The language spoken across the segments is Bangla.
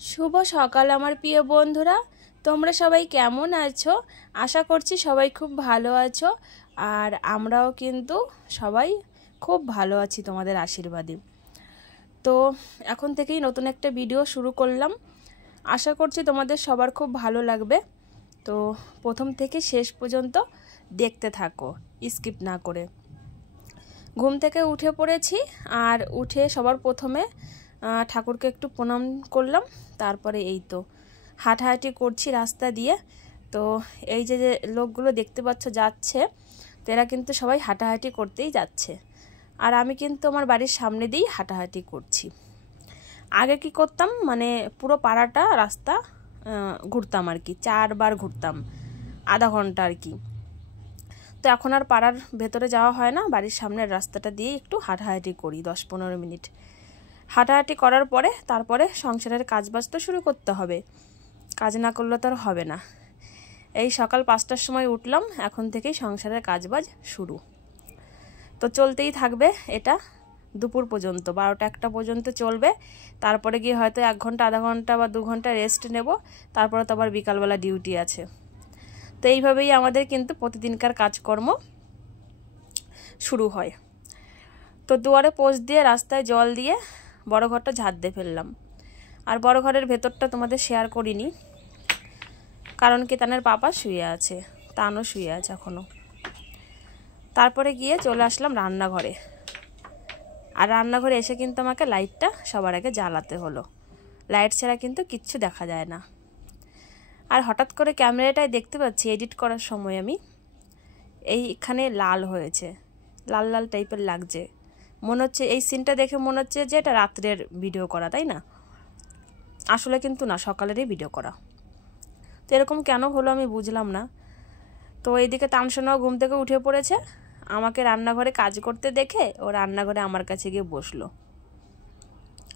শুভ সকাল আমার প্রিয় বন্ধুরা, তোমরা সবাই কেমন আছো? আশা করছি সবাই খুব ভালো আছো। আর আমরাও কিন্তু সবাই খুব ভালো আছি তোমাদের আশীর্বাদে। তো এখন থেকেই নতুন একটা ভিডিও শুরু করলাম, আশা করছি তোমাদের সবার খুব ভালো লাগবে। তো প্রথম থেকে শেষ পর্যন্ত দেখতে থাকো, স্কিপ না করে। ঘুম থেকে উঠে পড়েছি, আর উঠে সবার প্রথমে ঠাকুরকে একটু প্রণাম করলাম। তারপরে এই তো হাঁটাহাঁটি করছি রাস্তা দিয়ে। তো এই যে যে লোকগুলো দেখতে পাচ্ছ যাচ্ছে, তো এরা কিন্তু সবাই হাঁটাহাঁটি করতেই যাচ্ছে। আর আমি কিন্তু আমার বাড়ির সামনে দিয়েই হাঁটাহাঁটি করছি। আগে কি করতাম, মানে পুরো পাড়াটা রাস্তা ঘুরতাম আর কি, 4 বার ঘুরতাম, আধা ঘন্টা আর কি। তো এখন আর পাড়ার ভেতরে যাওয়া হয় না, বাড়ির সামনের রাস্তাটা দিয়ে একটু হাঁটাহাঁটি করি 10-15 মিনিট। হাঁটাহাঁটি করার পরে তারপরে সংসারের কাজবাজ তো শুরু করতে হবে, কাজ না করলে তো আর হবে না। এই সকাল 5টার সময় উঠলাম, এখন থেকেই সংসারের কাজবাজ শুরু। তো চলতেই থাকবে এটা দুপুর পর্যন্ত, 12টা-1টা পর্যন্ত চলবে। তারপরে গিয়ে হয়তো 1 ঘন্টা, আধা ঘন্টা বা 2 ঘন্টা রেস্ট নেব। তারপরে তো আবার বিকালবেলা ডিউটি আছে। তো এইভাবেই আমাদের কিন্তু প্রতিদিনকার কাজকর্ম শুরু হয়। তো দুয়ারে পোস্ট দিয়ে, রাস্তায় জল দিয়ে বড় ঘরটা ঝাড় দিয়ে ফেললাম। আর বড় ঘরের ভেতরটা তোমাদের শেয়ার করিনি, কারণ কি তানের পাপা শুয়ে আছে, তানও শুয়ে আছে এখনও। তারপরে গিয়ে চলে আসলাম রান্নাঘরে। আর রান্নাঘরে এসে কিন্তু আমাকে লাইটটা সবার আগে জ্বালাতে হলো, লাইট ছাড়া কিন্তু কিচ্ছু দেখা যায় না। আর হঠাৎ করে ক্যামেরাটায় দেখতে পাচ্ছি এডিট করার সময় আমি এইখানে লাল হয়েছে, লাল লাল টাইপের লাগছে। মনে হচ্ছে এই সিনটা দেখে মনে হচ্ছে যে এটা রাত্রের ভিডিও করা, তাই না? আসলে কিন্তু না, সকালেরই ভিডিও করা। তো এরকম কেন হলো আমি বুঝলাম না। তো এইদিকে তানসোনাও ঘুম থেকে উঠে পড়েছে, আমাকে রান্নাঘরে কাজ করতে দেখে ও রান্নাঘরে আমার কাছে গিয়ে বসলো।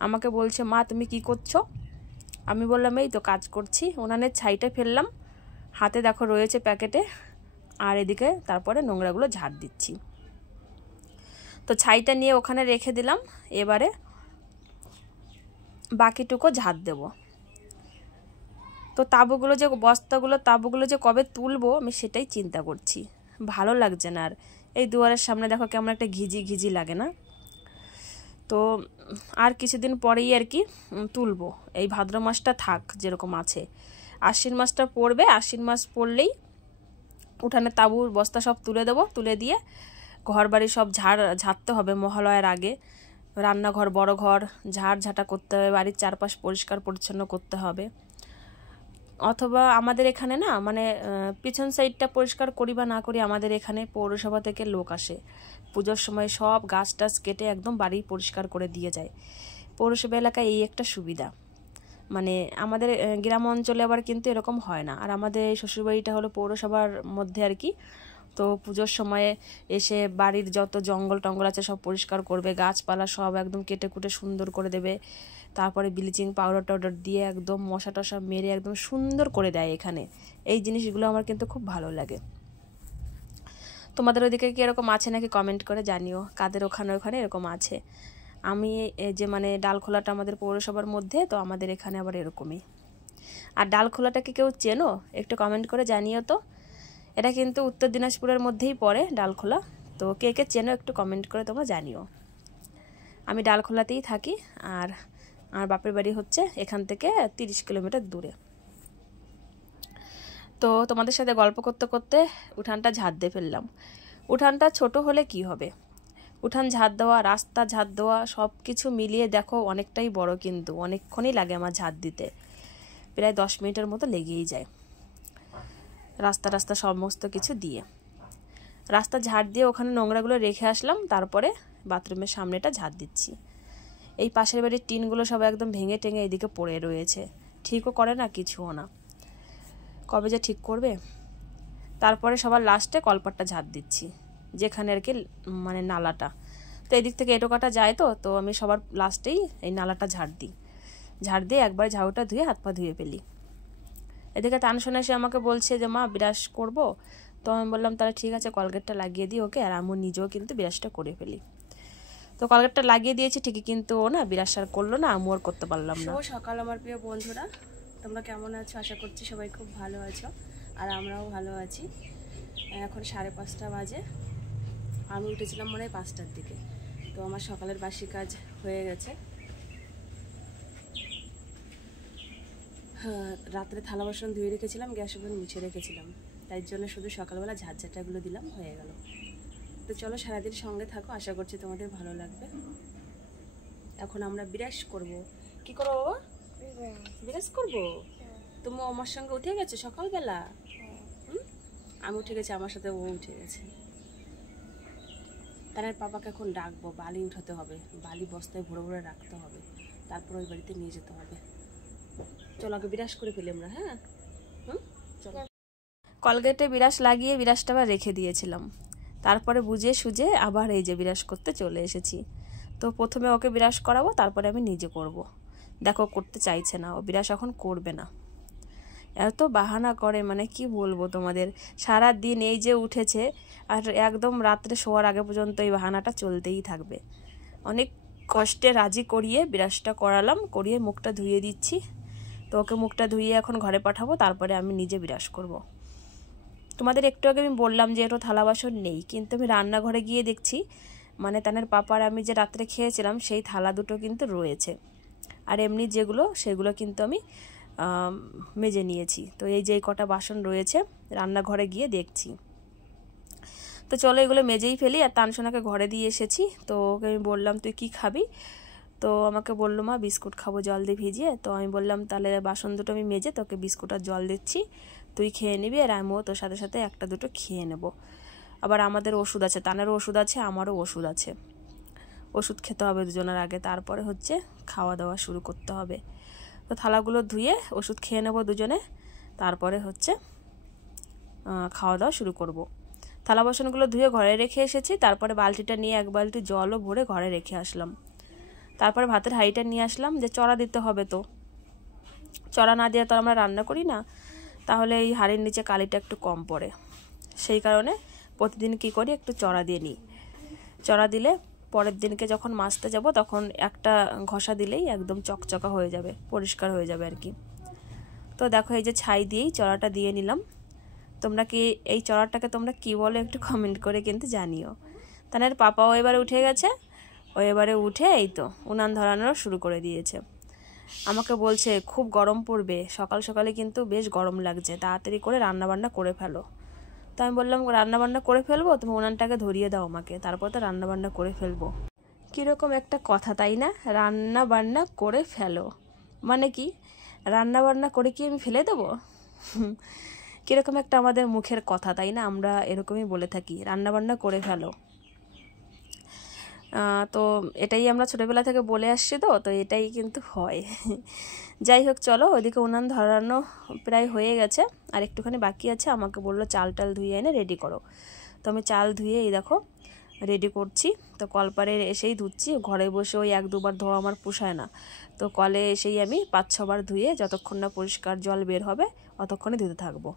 আমাকে বলছে, মা তুমি কি করছো? আমি বললাম এই তো কাজ করছি। উনানের ছাইটা ফেললাম, হাতে দেখো রয়েছে প্যাকেটে। আর এদিকে তারপরে নোংরাগুলো ঝাড় দিচ্ছি। তো ছাইটা নিয়ে ওখানে রেখে দিলাম, এবারে বাকিটুকু ঝাড় দেব। তো তাঁবুগুলো যে বস্তাগুলো, তাঁবুগুলো যে কবে তুলবো আমি সেটাই চিন্তা করছি, ভালো লাগছে না। আর এই দুয়ারের সামনে দেখো কেমন একটা ঘিজি ঘিজি লাগে না? তো আর কিছুদিন পরেই আর কি তুলবো। এই ভাদ্র মাসটা থাক যেরকম আছে, আশ্বিন মাসটা পড়বে। আশ্বিন মাস পড়লেই উঠানে তাঁবুর বস্তা সব তুলে দেবো। তুলে দিয়ে ঘর বাড়ি সব ঝাড়তে হবে মহালয়ার আগে। রান্নাঘর, বড় ঘর ঝাঁটা করতে হবে, বাড়ির চারপাশ পরিষ্কার পরিচ্ছন্ন করতে হবে। অথবা আমাদের এখানে না, মানে পিছন সাইডটা পরিষ্কার করি বা না করি, আমাদের এখানে পৌরসভা থেকে লোক আসে পুজোর সময়, সব গাছ টাছ কেটে একদম বাড়ি পরিষ্কার করে দিয়ে যায়। পৌরসভা এলাকায় এই একটা সুবিধা, মানে আমাদের গ্রাম অঞ্চলে আবার কিন্তু এরকম হয় না। আর আমাদের শ্বশুরবাড়িটা হলো পৌরসভার মধ্যে আর কি। তো পুজোর সময়ে এসে বাড়ির যত জঙ্গল টঙ্গল আছে সব পরিষ্কার করবে, গাছপালা সব একদম কেটে কুটে সুন্দর করে দেবে। তারপরে ব্লিচিং পাউডার টাউডার দিয়ে একদম মশা টশা মেরে একদম সুন্দর করে দেয় এখানে। এই জিনিসগুলো আমার কিন্তু খুব ভালো লাগে। তোমাদের ওইদিকে কি এরকম আছে নাকি কমেন্ট করে জানিও, কাদের ওখানে ওখানে এরকম আছে। আমি যে মানে ডালখোলাটা আমাদের পৌরসভার মধ্যে, তো আমাদের এখানে আবার এরকমই। আর ডালখোলাটাকে কেউ চেনো? একটু কমেন্ট করে জানিও তো। এটা কিন্তু উত্তর দিনাজপুরের মধ্যেই পড়ে ডালখোলা। তো কে কে চেনো একটু কমেন্ট করে তোমরা জানিও। আমি ডালখোলাতেই থাকি, আর আমার বাপের বাড়ি হচ্ছে এখান থেকে 30 কিলোমিটার দূরে। তো তোমাদের সাথে গল্প করতে করতে উঠানটা ঝাড় দিয়ে ফেললাম। উঠানটা ছোট হলে কি হবে, উঠান ঝাড় দেওয়া, রাস্তা ঝাড় দেওয়া সব কিছু মিলিয়ে দেখো অনেকটাই বড়, কিন্তু অনেকক্ষণই লাগে আমার ঝাড় দিতে, প্রায় 10 মিনিটের মতো লেগেই যায় রাস্তা সমস্ত কিছু দিয়ে। রাস্তা ঝাড় দিয়ে ওখানে নোংরাগুলো রেখে আসলাম, তারপরে বাথরুমের সামনেটা ঝাড় দিচ্ছি। এই পাশের বাড়ির টিনগুলো সব একদম ভেঙে টেঙে এদিকে পড়ে রয়েছে, ঠিকও করে না, কিছুও না, কবে যে ঠিক করবে। তারপরে সবার লাস্টে কলপাটটা ঝাড় দিচ্ছি, যেখানে আর কি মানে নালাটা। তো এদিক থেকে এটো কাটা যায়, তো আমি সবার লাস্টেই এই নালাটা ঝাড় দিই। ঝাড় দিয়ে একবার ঝাড়ুটা ধুয়ে হাত পা ধুয়ে ফেলি। এদিকে তানসোনা এসে আমাকে বলছে যে মা বিরাস করব। তো আমি বললাম তাহলে ঠিক আছে, কলগেটটা লাগিয়ে দিই ওকে, আর আমি নিজেও কিন্তু বিরাসটা করে ফেলি। তো কলগেটটা লাগিয়ে দিয়েছি ঠিকই, কিন্তু ও না বিরাজ আর করলো না, আমি আর করতে পারলাম না। সকাল আমার প্রিয় বন্ধুরা, তোমরা কেমন আছো? আশা করছি সবাই খুব ভালো আছো, আর আমরাও ভালো আছি। এখন 5:30 বাজে। আমি উঠেছিলাম মনে হয় 5টার দিকে। তো আমার সকালের বাসি কাজ হয়ে গেছে। রাত্রে থালা বাসন ধুয়ে রেখেছিলাম, গ্যাস ওভেন মুছে রেখেছিলাম, তাই জন্য শুধু সকালবেলা ঝাঁঝাটাগুলো দিলাম, হয়ে গেল। তো চলো সারাদিন সঙ্গে থাকো, আশা করছি তোমাদের ভালো লাগবে। এখন আমরা বিরাজ করব। কি করবো বাবা? বিরাজ করবো। তুমি আমার সঙ্গে উঠে গেছো সকালবেলা? আমি উঠে গেছি, আমার সাথে ও উঠে গেছে। তার পাপাকে এখন ডাকবো, বালি উঠাতে হবে, বালি বস্তায় ভরে ভরে রাখতে হবে, তারপর ওই বাড়িতে নিয়ে যেতে হবে। চলো আগে বিরাজ করে ফেলি আমরা। হ্যাঁ, চলো। কলগেটে বিরাজ লাগিয়ে বিরাজটা আবার রেখে দিয়েছিলাম, তারপরে বুঝে সুঝে আবার এই যে বিরাজ করতে চলে এসেছি। তো প্রথমে ওকে বিরাজ করাবো, তারপরে আমি নিজে করব। দেখো করতে চাইছে না, ও বিরাজ এখন করবে না, এত বাহানা করে, মানে কি বলবো তোমাদের। সারা দিন এই যে উঠেছে, আর একদম রাত্রে শোয়ার আগে পর্যন্ত এই বাহানাটা চলতেই থাকবে। অনেক কষ্টে রাজি করিয়ে বিরাজটা করালাম, করিয়ে মুখটা ধুয়ে দিচ্ছি। তো ওকে মুখটা ধুয়ে এখন ঘরে পাঠাবো, তারপরে আমি নিজে বিরাজ করব। তোমাদের একটু আগে আমি বললাম যে একটু থালা বাসন নেই, কিন্তু আমি রান্নাঘরে গিয়ে দেখছি মানে তানের পাপার আমি যে রাত্রে খেয়েছিলাম সেই থালা দুটো কিন্তু রয়েছে, আর এমনি যেগুলো সেগুলো কিন্তু আমি মেজে নিয়েছি। তো এই যে কটা বাসন রয়েছে রান্নাঘরে গিয়ে দেখছি। তো চলো এগুলো মেজেই ফেলি। আর তানসোনাকে ঘরে দিয়ে এসেছি, তো ওকে আমি বললাম তুই কি খাবি? তো আমাকে বললো মা বিস্কুট খাবো জল দিয়ে ভিজিয়ে। তো আমি বললাম তাহলে বাসন দুটো আমি মেজে তোকে বিস্কুট আর জল দিচ্ছি, তুই খেয়ে নিবি, আর আমিও তোর সাথে সাথে একটা দুটো খেয়ে নেব। আবার আমাদের ওষুধ আছে, তানেরও ওষুধ আছে, আমারও ওষুধ আছে, ওষুধ খেতে হবে দুজনের আগে, তারপরে হচ্ছে খাওয়া দাওয়া শুরু করতে হবে। তো থালাগুলো ধুয়ে ওষুধ খেয়ে নেব দুজনে, তারপরে হচ্ছে খাওয়া দাওয়া শুরু করব। থালা বাসনগুলো ধুয়ে ঘরে রেখে এসেছি, তারপরে বালতিটা নিয়ে এক বালতি জলও ভরে ঘরে রেখে আসলাম। তারপরে ভাতের হাঁড়িটা নিয়ে আসলাম, যে চড়া দিতে হবে, তো চড়া না দিয়ে তো আমরা রান্না করি না, তাহলে এই হাঁড়ির নিচে কালিটা একটু কম পড়ে, সেই কারণে প্রতিদিন কি করি একটু চড়া দিয়ে নিই। চড়া দিলে পরের দিনকে যখন মাজতে যাব তখন একটা ঘষা দিলেই একদম চকচকা হয়ে যাবে, পরিষ্কার হয়ে যাবে আর কি। তো দেখো এই যে ছাই দিয়েই চড়াটা দিয়ে নিলাম। তোমরা কি এই চড়াটাকে তোমরা কি বলো একটু কমেন্ট করে কিন্তু জানিও। তাদের পাপাও এবারে উঠে গেছে, ও এবারে উঠে এই তো উনান ধরানো শুরু করে দিয়েছে। আমাকে বলছে খুব গরম পড়বে, সকাল সকালে কিন্তু বেশ গরম লাগছে, তাড়াতাড়ি করে রান্নাবান্না করে ফেলো। তো আমি বললাম রান্নাবান্না করে ফেলবো, তুমি উনানটাকে ধরিয়ে দাও আমাকে, তারপর তো রান্নাবান্না করে ফেলবো। কীরকম একটা কথা তাই না, রান্না বান্না করে ফেলো মানে কি, রান্না বান্না করে কি আমি ফেলে দেবো? কীরকম একটা আমাদের মুখের কথা তাই না, আমরা এরকমই বলে থাকি, রান্না বান্না করে ফেলো। তো এটাই আমরা ছোটোবেলা থেকে বলে আসছি, তো এটাই কিন্তু হয়। যাই হোক চলো, ওইদিকে উনান ধরানো প্রায় হয়ে গেছে, আর একটুখানি বাকি আছে। আমাকে বললো চাল টাল ধুয়ে এনে রেডি করো। তো আমি চাল ধুয়ে এই দেখো রেডি করছি। তো কলপারে এসেই ধুচ্ছি, ঘরে বসে ওই 1-2 বার ধোয়া আমার পোষায় না, তো কলে এসেই আমি 5-6 বার ধুয়ে যতক্ষণ না পরিষ্কার জল বের হবে অতক্ষণে ধুতে থাকবো।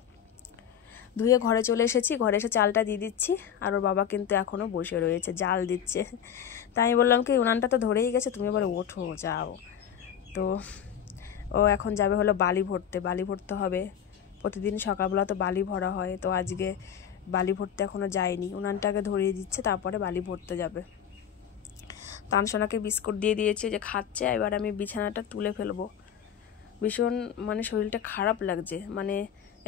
ধুয়ে ঘরে চলে এসেছি, ঘরে এসে চালটা দিয়ে দিচ্ছি, আর ওর বাবা কিন্তু এখনও বসে রয়েছে জাল দিচ্ছে। তাই আমি বললাম কি উনানটা তো ধরেই গেছে, তুমি এবার ওঠো যাও। তো ও এখন যাবে হলো বালি ভরতে হবে। প্রতিদিন সকালবেলা তো বালি ভরা হয়, তো আজকে বালি ভরতে এখনও যায়নি, উনানটাকে ধরিয়ে দিচ্ছে, তারপরে বালি ভরতে যাবে। তানসোনাকে বিস্কুট দিয়ে দিয়েছে যে খাচ্ছে, এবার আমি বিছানাটা তুলে ফেলবো। ভীষণ মানে শরীরটা খারাপ লাগছে, মানে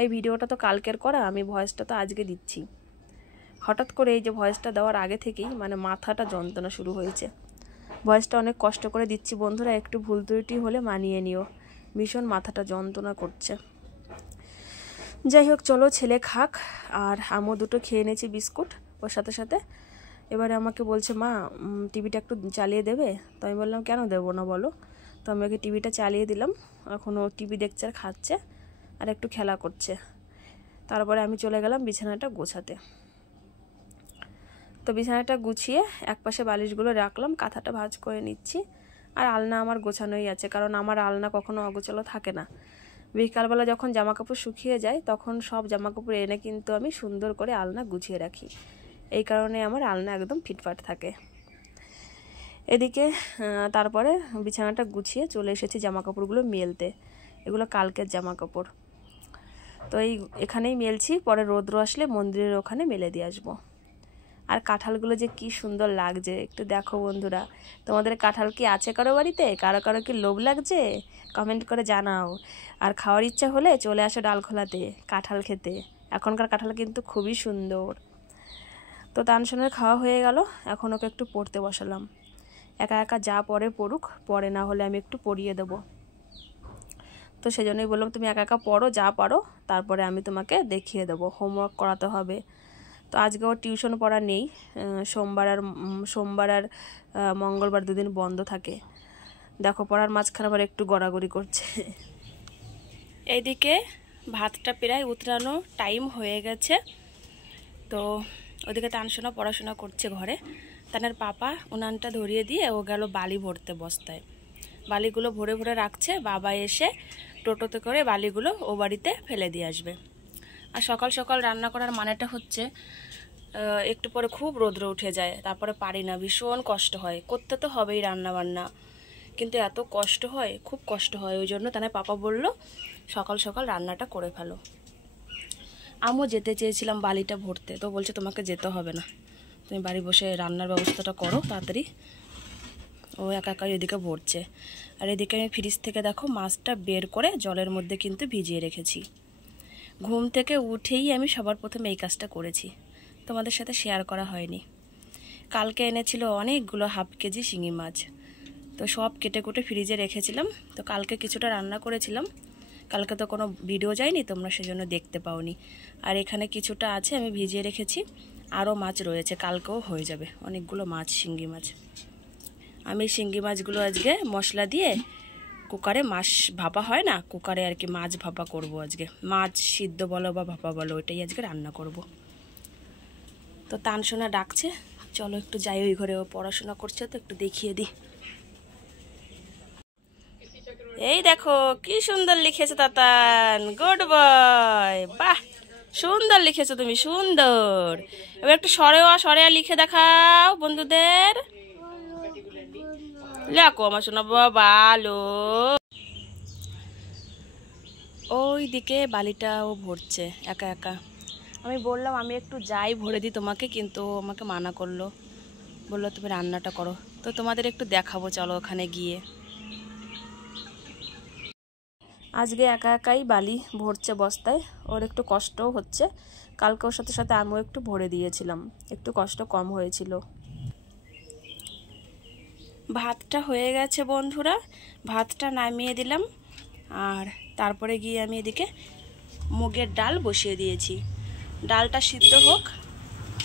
এই ভিডিওটা তো কালকের করা, আমি ভয়েসটা তো আজকে দিচ্ছি। হঠাৎ করে এই যে ভয়েসটা দেওয়ার আগে থেকেই মানে মাথাটা যন্ত্রণা শুরু হয়েছে। ভয়েসটা অনেক কষ্ট করে দিচ্ছি বন্ধুরা, একটু ভুল ত্রুটি হলে মানিয়ে নিও, ভীষণ মাথাটা যন্ত্রণা করছে। যাই হোক চলো, ছেলে খাক, আর আমিও দুটো খেয়ে নিয়েছি বিস্কুট ওর সাথে সাথে। এবারে আমাকে বলছে মা টিভিটা একটু চালিয়ে দেবে? তো আমি বললাম কেন দেবো না বলো। তো আমি ওকে টিভিটা চালিয়ে দিলাম, এখন ও টিভি দেখছে আর খাচ্ছে আর একটু খেলা করছে। তারপরে আমি চলে গেলাম বিছানাটা গোছাতে। তো বিছানাটা গুছিয়ে একপাশে বালিশগুলো রাখলাম, কাঁথাটা ভাঁজ করে নিচ্ছি। আর আলনা আমার গোছানোই আছে, কারণ আমার আলনা কখনো অগোছালো থাকে না। বিকালবেলা যখন জামাকাপড় শুকিয়ে যায় তখন সব জামাকাপড় এনে কিন্তু আমি সুন্দর করে আলনা গুছিয়ে রাখি, এই কারণে আমার আলনা একদম ফিটফাট থাকে। এদিকে তারপরে বিছানাটা গুছিয়ে চলে এসেছি জামা কাপড়গুলো মেলতে। এগুলো কালকের জামা কাপড়, তো এখানেই মেলছি, পরে রৌদ্র আসলে মন্দিরের ওখানে মেলে দিয়ে আসবো। আর কাঁঠালগুলো যে কি সুন্দর লাগছে একটু দেখো বন্ধুরা। তোমাদের কাঁঠাল কি আছে কারো বাড়িতে? কারো কারো কি লোভ লাগছে? কমেন্ট করে জানাও। আর খাওয়ার ইচ্ছা হলে চলে আসো ডালখোলাতে কাঁঠাল খেতে। এখনকার কাঁঠাল কিন্তু খুবই সুন্দর। তো তানসনের খাওয়া হয়ে গেল, এখন ওকে একটু পড়তে বসালাম। একা একা যা পড়ে পড়ুক, পড়ে না হলে আমি একটু পড়িয়ে দেবো। তো সেই জন্যই বললাম তুমি একা একা পড়ো যা পারো, তারপরে আমি তোমাকে দেখিয়ে দেবো, হোমওয়ার্ক করাতে হবে। তো আজকে ওর টিউশন পড়া নেই, সোমবার আর মঙ্গলবার দুদিন বন্ধ থাকে। দেখো পড়ার মাঝখানে আবার একটু গড়াগড়ি করছে। এইদিকে ভাতটা প্রায় উতরানো টাইম হয়ে গেছে। তো ওদিকে তানসোনা পড়াশোনা করছে ঘরে। তানের পাপা উনানটা ধরিয়ে দিয়ে ও গেল বালি ভরতে বস্তায়। বালিগুলো ভরে ভরে রাখছে, বাবা এসে টোটোতে করে বালিগুলো ও বাড়িতে ফেলে দিয়ে আসবে। আর সকাল সকাল রান্না করার মানেটা হচ্ছে একটু পরে খুব রৌদ্র উঠে যায়, তারপরে পারি না, ভীষণ কষ্ট হয়। করতে তো হবেই রান্না বান্না, কিন্তু এত কষ্ট হয়, খুব কষ্ট হয়। ওই জন্য তাদের পাপা বলল সকাল সকাল রান্নাটা করে ফেলো। আমিও যেতে চেয়েছিলাম বালিটা ভরতে, তো বলছে তোমাকে যেতে হবে না, তুমি বাড়ি বসে রান্নার ব্যবস্থাটা করো তাড়াতাড়ি। ও একা একাই ওইদিকে ভরছে। আর এদিকে আমি ফ্রিজ থেকে দেখো মাছটা বের করে জলের মধ্যে কিন্তু ভিজিয়ে রেখেছি। ঘুম থেকে উঠেই আমি সবার প্রথমে এই কাজটা করেছি, তোমাদের সাথে শেয়ার করা হয়নি। কালকে এনেছিল অনেকগুলো হাফ কেজি শিঙি মাছ, তো সব কেটে কুটে ফ্রিজে রেখেছিলাম। তো কালকে কিছুটা রান্না করেছিলাম, কালকে তো কোনো ভিডিও যায়নি, তোমরা সেজন্য দেখতে পাওনি। আর এখানে কিছুটা আছে আমি ভিজিয়ে রেখেছি, আরও মাছ রয়েছে, কালকেও হয়ে যাবে অনেকগুলো মাছ, শিঙ্গি মাছ। আমি শিঙ্গি মাছগুলো আজকে মশলা দিয়ে কুকারে, মাছ ভাপা হয় না কুকারে আর কি, মাছ ভাপা করব আজকে। মাছ সিদ্ধ বলো বা ভাপা বলো, ওইটাই আজকে রান্না করব। তো তানসোনা ডাকছে, চলো একটু যাই ওই ঘরে, ও পড়াশোনা করছে তো একটু দেখিয়ে দিই। এই দেখো কি সুন্দর লিখেছে তাতান, গুড বয়, বাহ সুন্দর লিখেছো তুমি, সুন্দর। এবার একটু সরেয়া লিখে দেখাও বন্ধুদের। লেখো আমার শোনা ভালো। ওই দিকে বালিটা ও ভরছে একা একা। আমি বললাম আমি একটু যাই ভরে দিই তোমাকে, কিন্তু আমাকে মানা করলো, বললো তুমি রান্নাটা করো। তো তোমাদের একটু দেখাবো, চলো ওখানে গিয়ে। আজকে একা একাই বালি ভরছে বস্তায়, ওর একটু কষ্টও হচ্ছে। কালকে ওর সাথে সাথে আমিও একটু ভরে দিয়েছিলাম, একটু কষ্ট কম হয়েছিল। ভাতটা হয়ে গেছে বন্ধুরা, ভাতটা নামিয়ে দিলাম। আর তারপরে গিয়ে আমি এদিকে মুগের ডাল বসিয়ে দিয়েছি। ডালটা সিদ্ধ হোক,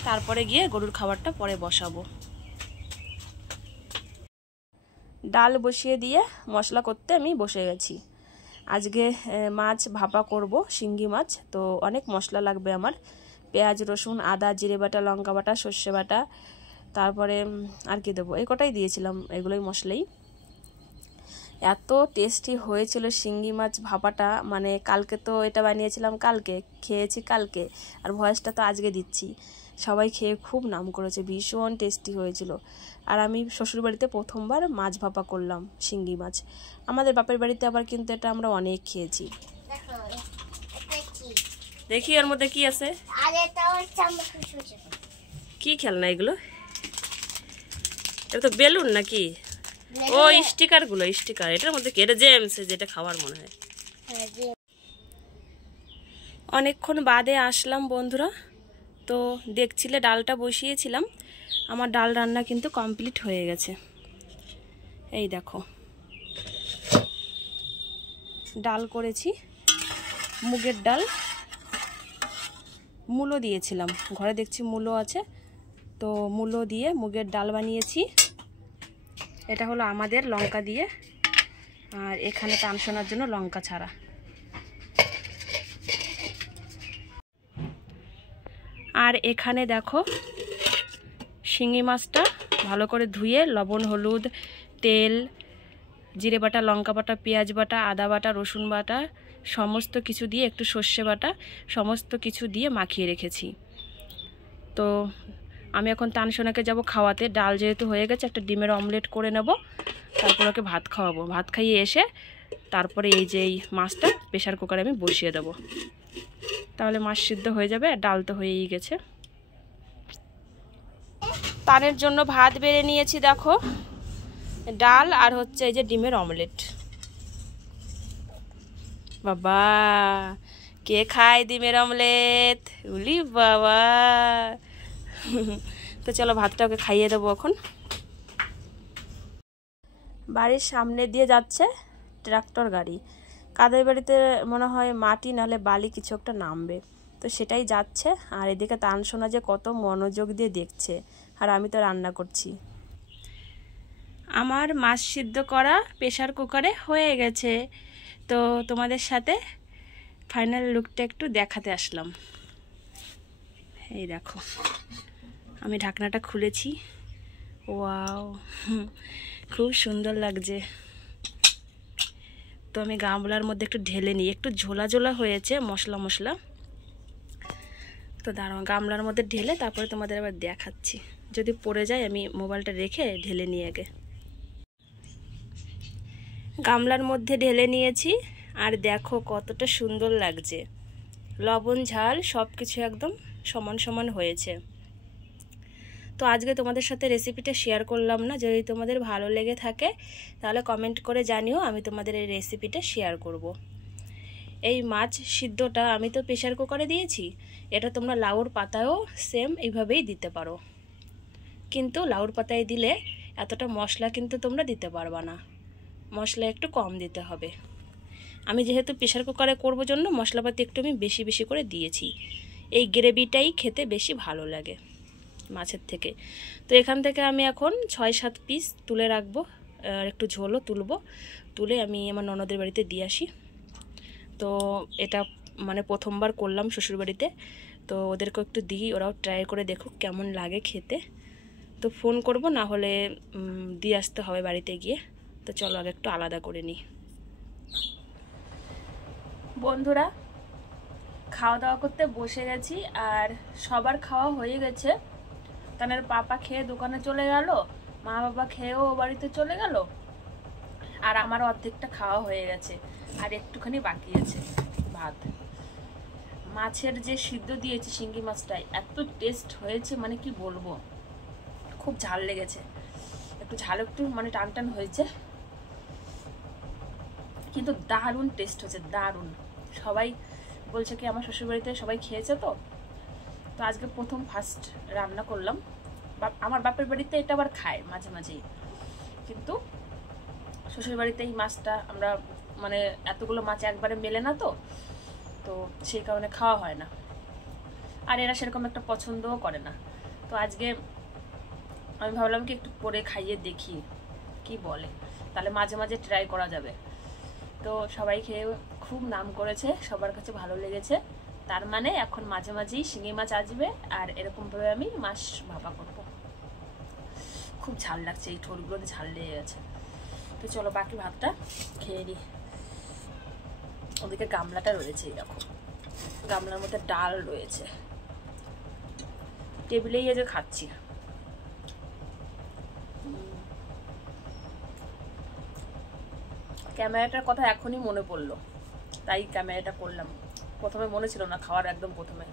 তারপরে গিয়ে গরুর খাবারটা পরে বসাবো। ডাল বসিয়ে দিয়ে মশলা করতে আমি বসে গেছি। আজকে মাছ ভাপা করব, শিঙ্গি মাছ, তো অনেক মশলা লাগবে আমার। পেঁয়াজ, রসুন, আদা, জিরে বাটা, লঙ্কা বাটা, সর্ষে বাটা, তারপরে আর কি দেবো, এই কটাই দিয়েছিলাম, এগুলোই মশলাই। এত টেস্টি হয়েছিল শিঙ্গি মাছ ভাপাটা, মানে কালকে তো এটা বানিয়েছিলাম, কালকে খেয়েছি কালকে, আর ভয়েসটা তো আজকে দিচ্ছি। সবাই খেয়ে খুব নাম করেছে, ভীষণ টেস্টি হয়েছিল। আর আমি শ্বশুরবাড়িতে প্রথমবার মাছ ভাপা করলাম, শিঙ্গি মাছ। আমাদের বাপের বাড়িতে আবার কিন্তু এটা আমরা অনেক খেয়েছি। দেখি এর মধ্যে কি আছে, কি খেলনা এগুলো? এটা তো বেলুন নাকি? ও স্টিকার গুলো, স্টিকার। এটার মধ্যে কেটে জেমস, যেটা খাওয়ার মনে হয়। অনেকক্ষণ বাদে আসলাম বন্ধুরা। তো দেখছিলে ডালটা বসিয়েছিলাম, আমার ডাল রান্না কিন্তু কমপ্লিট হয়ে গেছে। এই দেখো ডাল করেছি, মুগের ডাল, মূলো দিয়েছিলাম ঘরে, দেখছি মূলো আছে, তো মূলো দিয়ে মুগের ডাল বানিয়েছি। এটা হলো আমাদের লঙ্কা দিয়ে, আর এখানে তানসোনার জন্য লঙ্কা ছাড়া। আর এখানে দেখো শিঙি মাছটা ভালো করে ধুয়ে লবণ, হলুদ, তেল, জিরে বাটা, লঙ্কা বাটা, পেঁয়াজ বাটা, আদা বাটা, রসুন বাটা, সমস্ত কিছু দিয়ে, একটু সর্ষে বাটা, সমস্ত কিছু দিয়ে মাখিয়ে রেখেছি। তো আমি এখন তানসোনাকে যাব খাওয়াতে। ডাল যেহেতু হয়ে গেছে, একটা ডিমের অমলেট করে নেব, তারপর ওকে ভাত খাওয়াবো। ভাত খাইয়ে এসে তারপরে এই যে এই মাছটা প্রেশার কুকারে আমি বসিয়ে দেবো, তাহলে মাছ সিদ্ধ হয়ে যাবে। আর ডাল তো হয়েই গেছে। তানের জন্য ভাত বেড়ে নিয়েছি, দেখো, ডাল আর হচ্ছে এই যে ডিমের অমলেট। বাবা, কে খায় ডিমের অমলেট? উলি বাবা। তো চলো ভাতটা ওকে খাইয়ে দেবো এখন। বাড়ির সামনে দিয়ে যাচ্ছে ট্রাক্টর গাড়ি। কাদের বাড়িতে মনে হয় মাটি নাহলে বালি কিছু একটা নামবে, তো সেটাই যাচ্ছে। আর এদিকে তানসোনা যে কত মনোযোগ দিয়ে দেখছে, আর আমি তো রান্না করছি। আমার মাছ সিদ্ধ করা প্রেশার কুকারে হয়ে গেছে, তো তোমাদের সাথে ফাইনাল লুকটা একটু দেখাতে আসলাম। এই দেখো, আমি ঢাকনাটা খুলেছি। ওয়াও, খুব সুন্দর লাগছে। তো আমি গামলার মধ্যে একটু ঢেলে নিই, একটু ঝোলা ঝোলা হয়েছে মশলা মশলা। তো দাঁড়াও, গামলার মধ্যে ঢেলে তারপরে তোমাদের আবার দেখাচ্ছি। যদি পড়ে যায় আমি মোবাইলটা রেখে ঢেলে নিয়ে আগে। গামলার মধ্যে ঢেলে নিয়েছি, আর দেখো কতটা সুন্দর লাগছে। লবণ ঝাল সব কিছু একদম সমান সমান হয়েছে। তো আজকে তোমাদের সাথে রেসিপিটা শেয়ার করলাম না। যদি তোমাদের ভালো লেগে থাকে তাহলে কমেন্ট করে জানিও, আমি তোমাদের এই রেসিপিটা শেয়ার করব। এই মাছ সিদ্ধটা আমি তো প্রেশার কুকারে দিয়েছি, এটা তোমরা লাউর পাতায়ও সেম এইভাবেই দিতে পারো, কিন্তু লাউর পাতায় দিলে এতটা মশলা কিন্তু তোমরা দিতে পারবা না, মশলা একটু কম দিতে হবে। আমি যেহেতু প্রেশার কুকারে করবো জন্য মশলাপাতি একটু আমি বেশি বেশি করে দিয়েছি। এই গ্রেভিটাই খেতে বেশি ভালো লাগে মাছের থেকে। তো এখান থেকে আমি এখন 6-7 পিস তুলে রাখবো, আর একটু ঝোলও তুলবো, তুলে আমি আমার ননদের বাড়িতে দিয়ে আসি। তো এটা মানে প্রথমবার করলাম শ্বশুরবাড়িতে, তো ওদেরকে একটু দিই, ওরাও ট্রাই করে দেখুক কেমন লাগে খেতে। তো ফোন করব, না হলে দিয়ে আসতে হবে বাড়িতে গিয়ে। তো চলো আগে একটু আলাদা করে নিই। বন্ধুরা, খাওয়া দাওয়া করতে বসে গেছি, আর সবার খাওয়া হয়ে গেছে। তানের পাপা খেয়ে দোকানে চলে গেল, মা বাবা খেয়েও বাড়িতে চলে গেল, আর আমার অর্ধেকটা খাওয়া হয়ে গেছে, আর একটুখানি বাকি আছে ভাত। মাছের যে সিদ্ধ দিয়েছি শিঙ্গি মাছটাই এত টেস্ট হয়েছে, মানে কি বলবো, খুব ঝাল লেগেছে। একটু ঝাল একটু মানে টান টান হয়েছে, কিন্তু দারুণ টেস্ট হয়েছে, দারুণ। সবাই বলছে কি আমার শ্বশুরবাড়িতে সবাই খেয়েছে, তো আজকে প্রথম ফার্স্ট রান্না করলাম। আমার বাপের বাড়িতে এটা আবার খায় মাঝে মাঝেই, কিন্তু শ্বশুরবাড়িতে এই মাছটা আমরা মানে এতগুলো মাছ একবারে মেলে না, তো সেই কারণে খাওয়া হয় না, আর এরা সেরকম একটা পছন্দও করে না। তো আজকে আমি ভাবলাম কি একটু করে খাইয়ে দেখি কি বলে, তাহলে মাঝে মাঝে ট্রাই করা যাবে। তো সবাই খেয়ে খুব নাম করেছে, সবার কাছে ভালো লেগেছে। তার মানে এখন মাঝে মাঝেই শিঙি মাছ আসবে, আর এরকমভাবে আমি মাছ ভাপা করব। খুব ঝাল লাগছে, এই ঠোঁটগুলোতে ঝাল লেগে গেছে। তো চলো বাকি ভাতটা খেয়ে নিই। ওদিকে গামলাটা রয়েছে, এই দেখো গামলার মধ্যে ডাল রয়েছে, টেবিলেই এই যে খাচ্ছি। ক্যামেরাটার কথা এখনই মনে পড়লো, তাই ক্যামেরাটা করলাম। প্রথমে মনে ছিল না, খাওয়ার একদম প্রথমে।